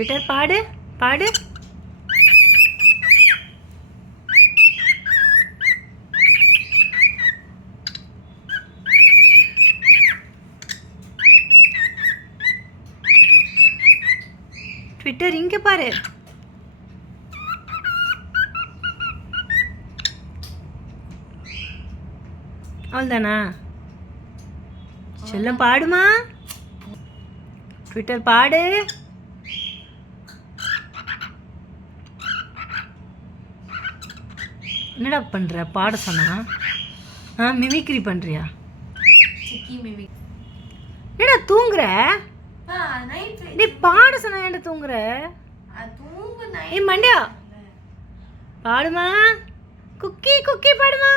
Twitter பாடு பாடு. Twitter இங்கே பாரு. அவ்வளோதானா? செல்லம் பாடுமா. ட்விட்டர் பாடு. என்னடா பண்ணுற? பாட சொன்னா மிமிக்ரி பண்ணுறியா? என்னடா தூங்குற? நீ பாட சொன்னா ஏன்டா தூங்குற? ஏ மண்டியா பாடுமா. குக்கி குக்கி பாடுமா.